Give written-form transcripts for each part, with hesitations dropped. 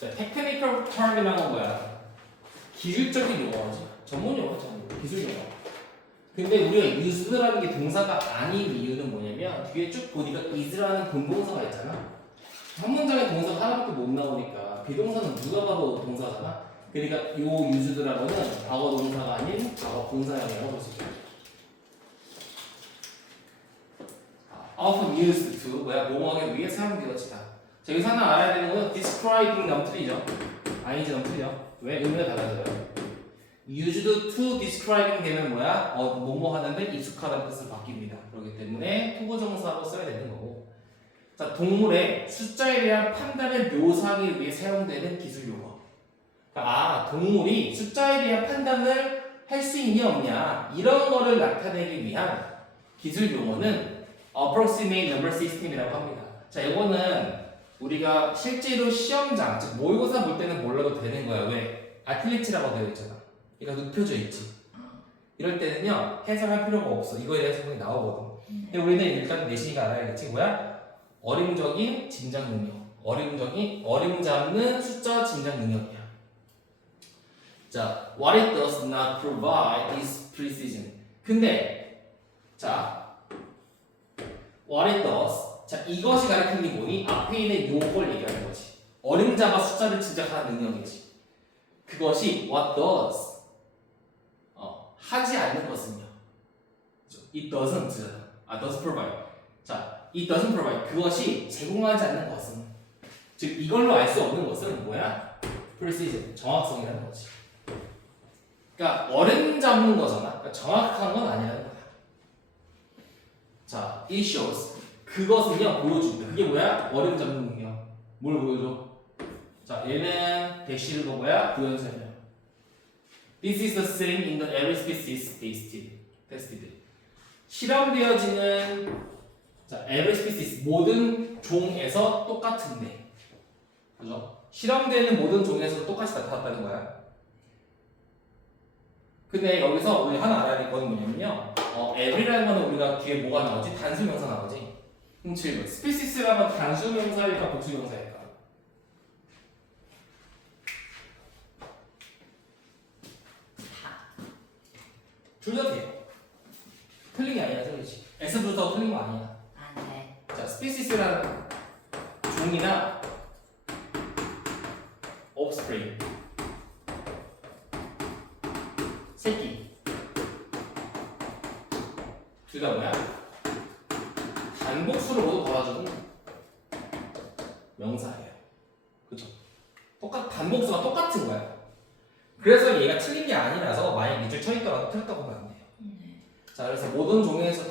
자, 테크니컬 term이라는 건 뭐야? 기술적인 용어지. 전문 용어지. 기술 용어. 근데 우리가 use라는 게 동사가 아닌 이유는 뭐냐면 뒤에 쭉 보니까 is라는 본동사가 있잖아. 한 문장에 동사가 하나밖에 못 나오니까 비동사는 누가 봐도 동사잖아. 그러니까 요 used라고는 과거 동사가 아닌 과거 분사형이라고 볼 수 있죠. often used to 뭐야? 뭐뭐하기 위해 사용되어지다. 자, 여기서 하나 알아야 되는 건 describing 너무 틀리죠. 아니지 너무 틀려. 왜? 의미가 달라져요. used to describing 되면 뭐야? 뭐뭐 하는데 익숙하다는 뜻을 바뀝니다. 그렇기 때문에 투부정사로 써야 되는 거고. 자, 동물의 숫자에 대한 판단을 묘사하기 위해 사용되는 기술 용어. 그러니까 동물이 숫자에 대한 판단을 할 수 있냐 없냐 이런 거를 나타내기 위한 기술 용어는 approximate number system이라고 합니다. 자, 이거는 우리가 실제로 시험장, 즉 모의고사 볼 때는 몰라도 되는 거야. 왜? 아틀리치라고 되어 있잖아. 그러니까 눕혀져 있지. 이럴 때는요 해석할 필요가 없어. 이거에 대해서 분이 나오거든. 근데 우리는 일단 내신이가 알아야겠지. 뭐야? 어림적인 짐작 능력. 어림 잡는 숫자 짐작 능력이야. 자, what it does not provide is precision. 근데 자, what it does. 자, 이것이 가리키는 게 뭐니? 앞에 있는 요걸 얘기하는 거지. 어림잡아 숫자를 짐작하는 능력이지. 그것이 what does. 하지 않는 것은요. It doesn't. does provide. 자, it doesn't provide. 그것이 제공하지 않는 것은. 즉, 이걸로 알 수 없는 것은 뭐야? precision. 정확성이라는 거지. 그러니까 어림 잡는 거잖아. 그러니까 정확한 건 아니라는 거야. 자, it shows. 그것은요 보여준다. 그게 뭐야? 어림 잡는 능력. 뭘 보여줘? 자, 얘는 대시를 뭐야? 부연설명. This is the same in the every species tested. 실험되어지는 자, every species 모든 종에서 똑같은데, 그죠? 실험되는 모든 종에서 똑같이 나타났다는 거야. 근데 여기서 우리 하나 알아야 될 건 뭐냐면요. every라는 거는 우리가 뒤에 뭐가 나오지? 단수명사 나오지. 그럼 질문. species라면 단수명사일까 복수명사일까? 둘 다 돼요. 틀린 게 아니라 소리지. S부터 틀린 거 아니야. 네. 자, species라는 종이나 offspring 새끼 둘 다 뭐야? 단복수를 모두 걸어주는 명사예요. 그죠? 단복수가 똑같은 거야. 그래서 얘가 틀린 게 아니라서 만약 밑줄 쳐있더라도 틀렸다고 보면 안 돼요. 자, 그래서 모든 종에서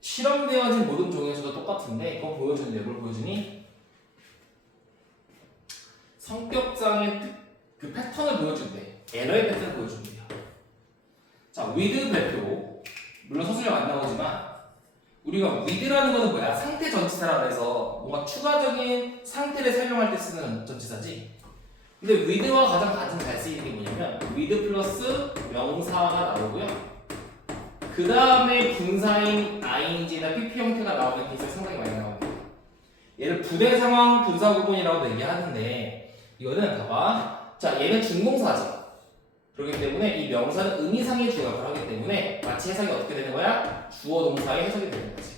실험되어진 모든 종에서도 똑같은데 그거 보여주는데 뭘 보여주니? 성격상의 그 패턴을 보여준대. 에러의 패턴을 보여준대요. 자, with 별표. 물론 서술형 안 나오지만 우리가 with라는 거는 뭐야? 상태 전치사라고 해서 뭔가 추가적인 상태를 설명할 때 쓰는 전치사지. 근데 with와 가장 같은 잘 쓰이는 게 뭐냐면 with 플러스 명사가 나오고요. 그 다음에 분사인 ing나 pp 형태가 나오는 케이스가 상당히 많이 나옵니다. 얘를 부대 상황 분사 구분이라고도 얘기하는데 이거는 봐봐. 자, 얘는 중동사죠. 그렇기 때문에 이 명사는 의미상의 주역을 하기 때문에 마치 해석이 어떻게 되는 거야? 주어 동사의 해석이 되는 거지.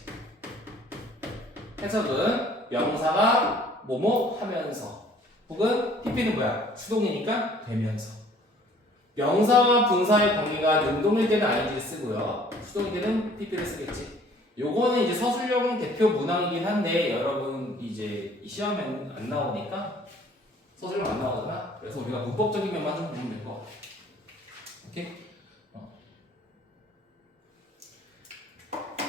해석은 명사가 뭐뭐 하면서 혹은 pp는 뭐야? 수동이니까 되면서. 명사와 분사의 관계가 능동일 때는 ing를 쓰고요. 수동일 때는 pp를 쓰겠지. 요거는 이제 서술형 대표 문항이긴 한데 여러분 이제 시험에 안 나오니까 서술형 안 나오잖아. 그래서 우리가 문법적인 면만 좀 보면 될 것 같아. 오케이?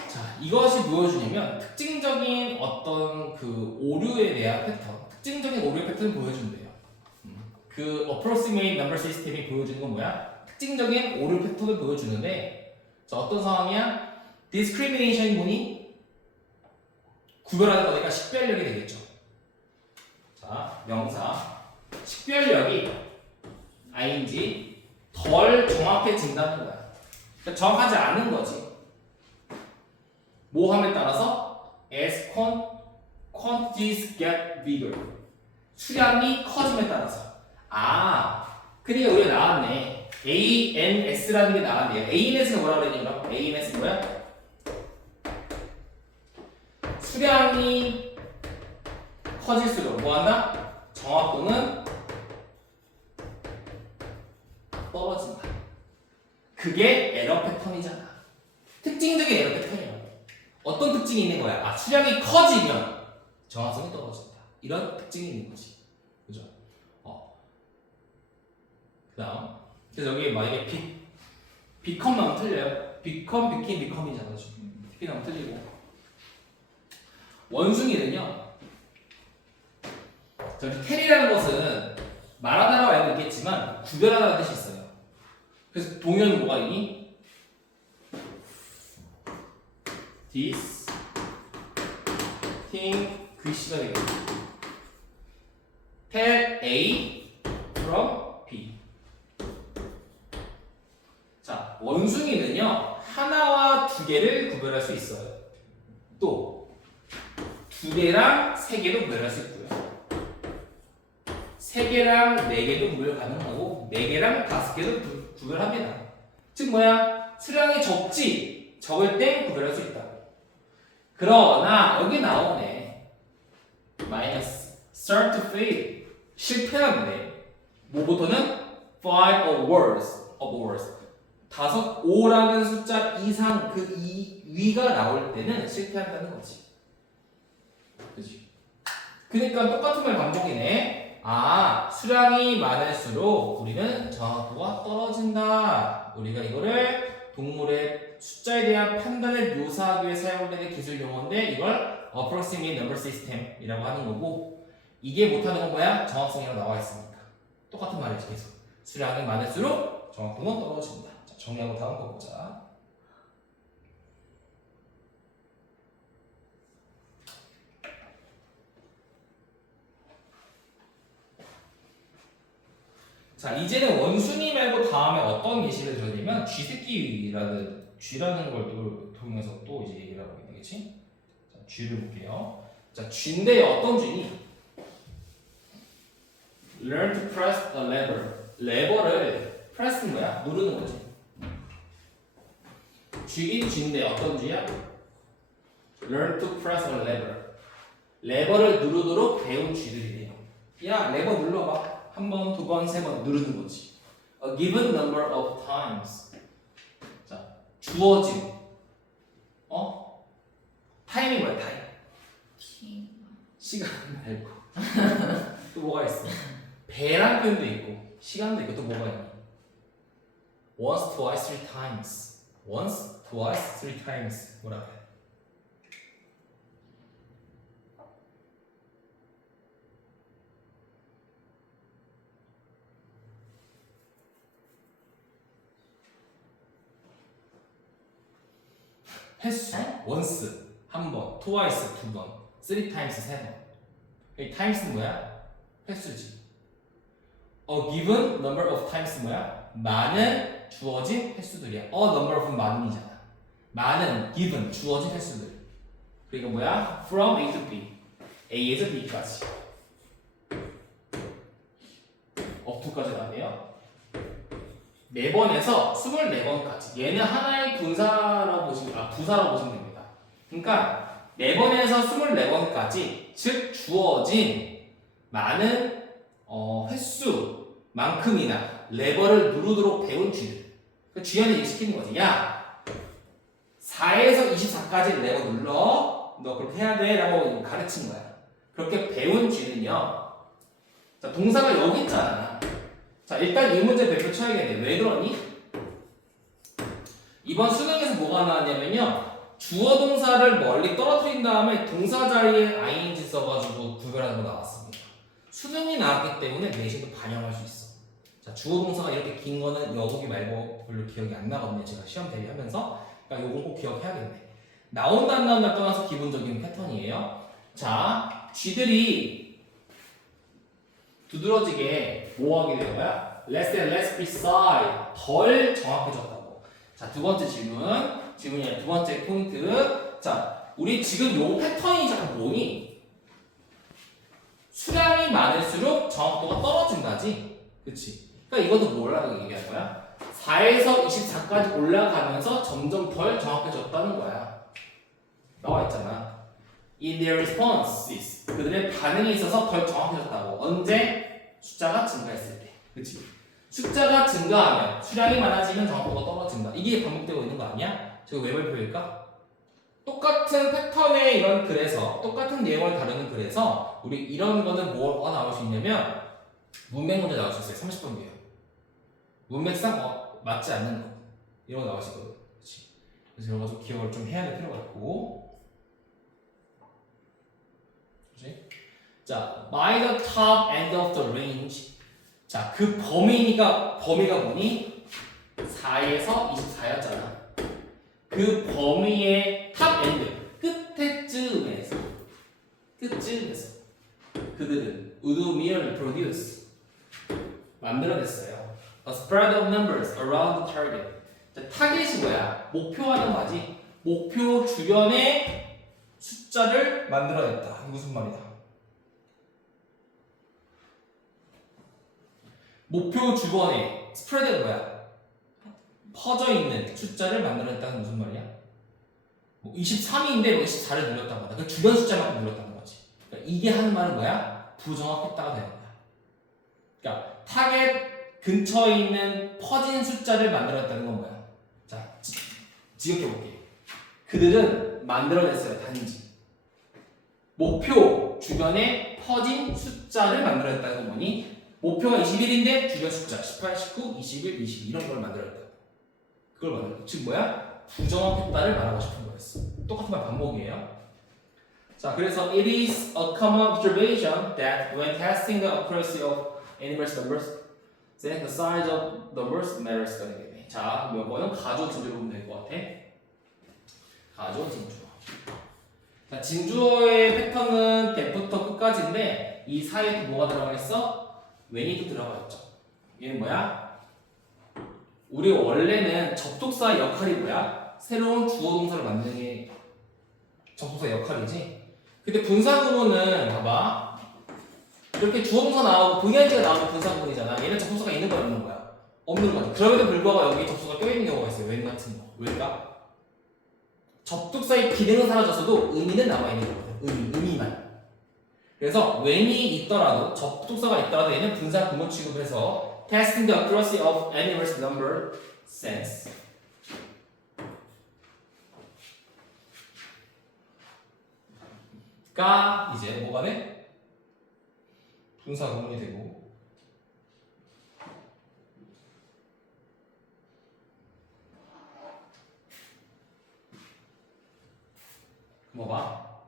자, 이것이 보여주냐면 특징적인 어떤 그 오류에 대한 패턴, 특징적인 오류의 패턴을 보여준대요. 그 approximate number system이 보여주는 건 뭐야? 특징적인 오류 패턴을 보여주는데, 자, 어떤 상황이야? discrimination이 뭐니? 구별하는 거니까 식별력이 되겠죠. 자, 명사 식별력이 ing 덜 정확해진다는 거야. 그러니까 정확하지 않은 거지. 뭐 함에 따라서 as quantities get bigger. 수량이 커짐에 따라서. 그러니까 우리가 나왔네. ANS라는 게 나왔네요. ANS가 뭐라고 그랬냐? 그럼 ANS 뭐야? 수량이 커질수록 뭐한다? 정확도는 떨어진다. 그게 에러 패턴이잖아. 특징적인 에러 패턴이야. 어떤 특징이 있는 거야? 수량이 커지면 정확성이 떨어진다. 이런 특징이 있는 거지. 그죠? 그 다음. 그래서 여기 만약에 become 나오면 틀려요. become, become이잖아. become 나오면 틀리고. 원숭이는요. 저기 텔이라는 것은 말하다라고 알고 있겠지만 구별하다는 뜻이 있어요. 그래서 동요는 뭐가 있니? this thing 글씨가 되겠다. tell A from B. 자, 원숭이는요 하나와 두 개를 구별할 수 있어요. 또 두 개랑 세 개도 구별할 수 있고요. 세 개랑 네 개도 구별 가능하고 네 개랑 다섯 개도 구별합니다. 즉 뭐야? 수량이 적을 때 구별할 수 있다. 그러나 여기 나오네. 마이너스 start to fail 실패하는데 뭐부터는 5 or worse 5라는 숫자 이상 그 위가 나올 때는 실패한다는 거지. 그치? 그러니까 똑같은 말 반복이네. 수량이 많을수록 우리는 정확도가 떨어진다. 우리가 이거를 동물의 숫자에 대한 판단을 묘사하기 위해 사용되는 기술 용어인데 이걸 approximate number system이라고 하는 거고 이게 못하는 건 뭐야? 정확성이라고 나와 있으니까 똑같은 말이지 계속. 수량이 많을수록 정확도는 떨어진다. 자, 정리하고 다음 거 보자. 자, 이제는 원숭이 말고 다음에 어떤 예시를 들어드리면 쥐새끼라는 걸 통해서 또 이제 얘기를 하고 있겠지? 자, 쥐를 볼게요. 자, 쥐인데 어떤 쥐니? Learn to press a lever. 레버를 press는 뭐야? 누르는 거지. 쥐긴 쥐인데 어떤 쥐야? Learn to press a lever. 레버를 누르도록 배운 쥐들이래요. 야, 레버 눌러봐. 한 번, 두 번, 세 번 누르는 거지. A given number of times. 자, 주어진. 타임이 뭐야, 타임? 시간 말고. 또 뭐가 있어? 배란 표현도 있고, 시간도 있고, 또 뭐가 있니? Once, twice, three times. Once, twice, three times. 뭐라 그래? 횟수, once 한 번, twice 두 번, three times 세 번. 이 times는 뭐야? 횟수지. A given number of times 뭐야? 많은 주어진 횟수들이야. A number of 많은이잖아. 많은 given 주어진 횟수들. 그러니까 뭐야? From A to B, A에서 B까지. up to까지 나네요. 4번에서 24번까지. 얘는 하나의 부사라고 보시면 됩니다. 그러니까 4번에서 24번까지 즉 주어진 많은 횟수만큼이나 레버를 누르도록 배운 쥐들. 그 쥐한테 얘기 시키는 거지. 야, 4에서 24까지 레버 눌러. 너 그렇게 해야 돼. 라고 가르친 거야. 그렇게 배운 쥐는요. 자, 동사가 여기 있잖아. 자, 일단 이 문제 100표 쳐야겠네. 왜 그러니? 이번 수능에서 뭐가 나왔냐면요. 주어 동사를 멀리 떨어뜨린 다음에 동사 자리에 ing 써가지고 구별하는 거 나왔습니다. 수능이 나왔기 때문에 내신도 반영할 수 있어. 자, 주어 동사가 이렇게 긴 거는 여국이 말고 별로 기억이 안 나거든요. 제가 시험 대비하면서. 그러니까 요건 꼭 기억해야겠네. 나온다 안 나온다 떠나서 기본적인 패턴이에요. 자, 쥐들이 두드러지게 뭐 하게 되는 거야? Less and less precise. 덜 정확해졌다고. 자, 두 번째 질문이 두 번째 포인트. 자, 우리 지금 요 패턴이 자꾸 뭐니? 수량이 많을수록 정확도가 떨어진다지. 그치? 그러니까 이것도 뭐라고 얘기할 거야? 4에서 24까지 올라가면서 점점 덜 정확해졌다는 거야. 나와 있잖아. In their responses. 그들의 반응에 있어서 덜 정확해졌다고. 언제? 숫자가 증가했을 때. 그치? 숫자가 증가하면 수량이 많아지면 정확도가 떨어진다. 이게 반복되고 있는 거 아니야? 저거 왜 발표일까? 똑같은 패턴의 이런 글에서 똑같은 내용을 다루는 글에서 우리 이런 거는 뭐가 나올 수 있냐면 문맥 문제 나올 수 있어요. 30번이에요. 문맥상 맞지 않는 거 이런 거 나올 수 있거든. 그치? 그래서 이런 거 좀 기억을 좀 해야 될 필요가 있고. 그치? 자, by the top end of the range. 자, 그 범위가 뭐니? 4에서 24였잖아. 그 범위의 탑 엔드 끝에쯤에서 그들은 would merely produce 만들어냈어요. A spread of numbers around the target. 자, 타겟이 뭐야? 목표하는 바지. 목표 주변의 숫자를 만들어냈다. 이게 무슨 말이야? 목표 주변에 스프레드가 뭐야? 퍼져 있는 숫자를 만들어냈다는 무슨 말이야? 뭐 23인데 뭐 24를 눌렀다고 하다. 그 주변 숫자만큼 눌렀다는 거지. 그러니까 이게 하는 말은 뭐야? 부정확했다가 되는 거야. 그러니까 타겟 근처에 있는 퍼진 숫자를 만들어냈다는 건 뭐야? 자, 지적해볼게. 그들은 만들어냈어요. 단지 목표 주변에 퍼진 숫자를 만들어냈다는 건 뭐니? 목표가 21인데 주변 숫자 18, 19, 21, 22 이런 걸 만들어냈다. 그걸 말하는 즉 뭐야? 부정확했다를 말하고 싶은 거였어. 똑같은 말 반복이에요. 자, 그래서 it is a common observation that when testing the accuracy of animals numbers, then the size of numbers matters. 자, 몇 번은 가조 진주로 보면 될 것 같아. 가조 진주. 자, 진주어의 패턴은 대부터 끝까지인데 이 사이에 뭐가 들어가 있어? when이도 들어가 있죠. 얘는 뭐야? 우리 원래는 접속사의 역할이 뭐야? 새로운 주어 동사를 만드는 게 접속사의 역할이지. 근데 분사구문은 봐봐. 이렇게 주어 동사 나오고 VIG가 나오면 분사구문이잖아. 얘는 접속사가 있는 거야, 없는 거야? 없는 거지. 그럼에도 불구하고 여기 접속사가 껴있는 경우가 있어요. when 같은 거. 왜일까? 접속사의 기능은 사라졌어도 의미는 남아있는 거거든. 의미만. 그래서 when이 있더라도 접속사가 있더라도 얘는 분사구문 취급을 해서 testing the accuracy of animals number sense. 가 이제 뭐가 돼? 분사구문이 되고 뭐가?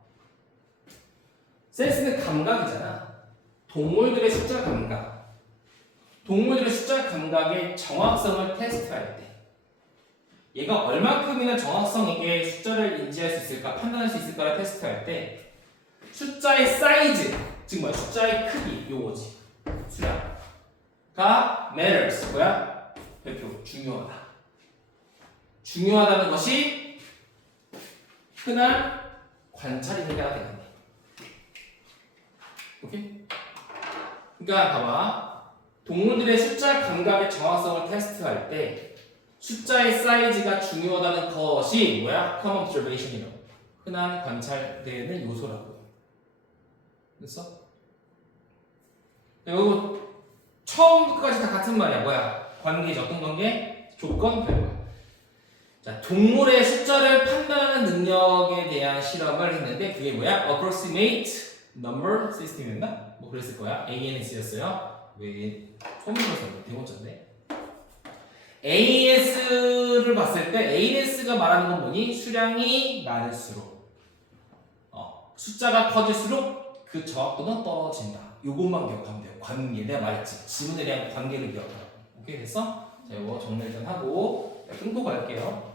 센스는 감각이잖아. 동물들의 숫자 감각. 동물들의 숫자 감각의 정확성을 테스트할 때 얘가 얼마큼이나 정확성 있게 숫자를 인지할 수 있을까, 판단할 수 있을까를 테스트할 때 숫자의 사이즈, 즉 뭐야? 숫자의 크기, 요거지. 수량가 matters, 뭐야? 별표, 중요하다. 중요하다는 것이 흔한 관찰이 해결가 되겠네. 오케이? 그러니까 봐봐. 동물들의 숫자 감각의 정확성을 테스트할 때 숫자의 사이즈가 중요하다는 것이 뭐야? common observation이라고. 흔한 관찰되는 요소라고요. 됐어? 이거 처음부터까지 다 같은 말이야. 뭐야? 관계죠. 어떤 관계? 조건, 결과. 자, 동물의 숫자를 판단하는 능력에 대한 실험을 했는데 그게 뭐야? approximate number system이었나? 뭐 그랬을 거야. ANS였어요. 왜 처음 들었어요? 대문자인데. AS를 봤을 때 AS가 말하는 건 뭐니? 수량이 많을수록 숫자가 커질수록 그 정확도는 떨어진다. 요것만 기억하면 돼요. 관계. 내가 말했지. 지문에 대한 관계를 기억하라고. 오케이 됐어? 자, 이거 정리 일단 하고 끊고 갈게요.